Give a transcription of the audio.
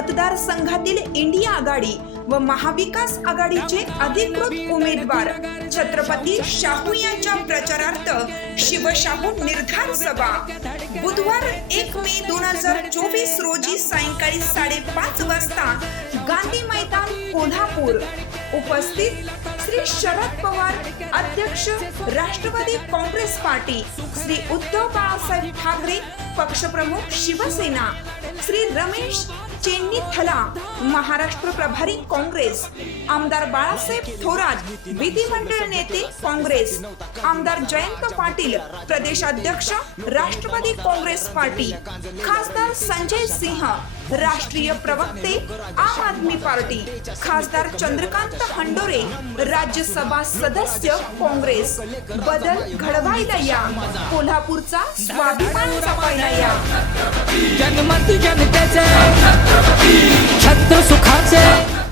मतदारसंघातील इंडिया आघाडी व महाविकास आघाडीचे अधिकृत उमेदवार छत्रपती शाहू यांच्या प्रचारार्थ शिवशाहू निर्धार सभा बुधवार 1 मे 2024 रोजी सायंकाळी 5:30 वाजता गांधी मैदान कोल्हापूर। उपस्थित श्री शरद पवार अध्यक्ष राष्ट्रवादी काँग्रेस पार्टी, श्री उद्धव बाळासाहेब ठाकरे पक्षप्रमुख शिवसेना, श्री रमेश चेन्नीथला महाराष्ट्र प्रभारी काँग्रेस, आमदार बाळासाहेब थोरात विधिमंडळ नेते काँग्रेस, आमदार जयंत पाटील प्रदेशाध्यक्ष राष्ट्रवादी काँग्रेस पार्टी, खासदार संजय सिंह राष्ट्रीय प्रवक्ते आम आदमी पार्टी, खासदार चंद्रकांत हंडोरे राज्यसभा सदस्य काँग्रेस। बदल घडवायला या, कोल्हापूरचा स्वाभिमान जपायला या। जनमत जनतेचे